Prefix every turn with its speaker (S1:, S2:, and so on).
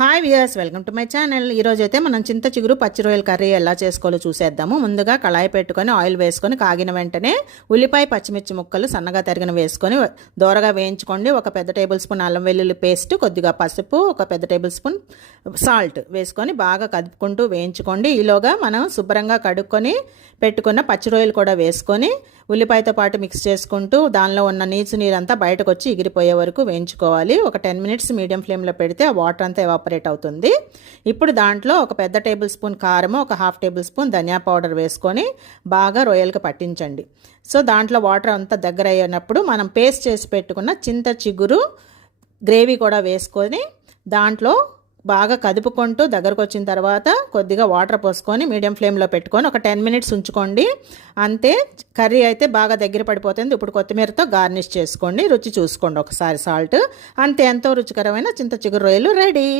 S1: Hi viewers welcome to my channel ఈరోజు అయితే మనం చింత చిగురు పచ్చి రొయ్యల కర్రీ ఎలా చేసుకోవాలో చూసేద్దాము. ముందుగా కళాయి పెట్టుకొని ఆయిల్ వేసుకొని కాగిన వెంటనే ఉల్లిపాయ పచ్చిమిర్చి ముక్కలు సన్నగా తరిగిన వేసుకొని దోరగా వేయించుకోండి. ఒక పెద్ద టేబుల్ స్పూన్ అల్లం వెల్లుల్లి పేస్ట్ కొద్దిగా పసుపు ఒక పెద్ద టేబుల్ స్పూన్ సాల్ట్ వేసుకొని బాగా కదుపుకుంటూ వేయించుకోండి. ఈలోగా మనం శుభ్రంగా కడుక్కొని పెట్టుకున్న పచ్చి రొయ్యలు కూడా వేసుకొని ఉల్లిపాయతో పాటు మిక్స్ చేసుకుంటూ దానిలో ఉన్న నీచు నీరంతా బయటకు వచ్చి ఎగిరిపోయే వరకు వేయించుకోవాలి. ఒక టెన్ మినిట్స్ మీడియం ఫ్లేమ్లో పెడితే ఆ వాటర్ అంతా ఎవాపరేట్ అవుతుంది. ఇప్పుడు దాంట్లో ఒక పెద్ద టేబుల్ స్పూన్ కారము ఒక హాఫ్ టేబుల్ స్పూన్ ధనియా పౌడర్ వేసుకొని బాగా రొయ్యలకు పట్టించండి. సో దాంట్లో వాటర్ అంతా దగ్గర అయినప్పుడు మనం పేస్ట్ చేసి పెట్టుకున్న చింత చిగురు గ్రేవీ కూడా వేసుకొని దాంట్లో బాగా కదుపుకుంటూ దగ్గరకు వచ్చిన తర్వాత కొద్దిగా వాటర్ పోసుకొని మీడియం ఫ్లేమ్లో పెట్టుకొని ఒక టెన్ మినిట్స్ ఉంచుకోండి. అంతే కర్రీ అయితే బాగా దగ్గర పడిపోతుంది. ఇప్పుడు కొత్తిమీరతో గార్నిష్ చేసుకోండి. రుచి చూసుకోండి. ఒకసారి సాల్ట్. అంతే ఎంతో రుచికరమైన చింత చిగురు రొయ్యలు రెడీ.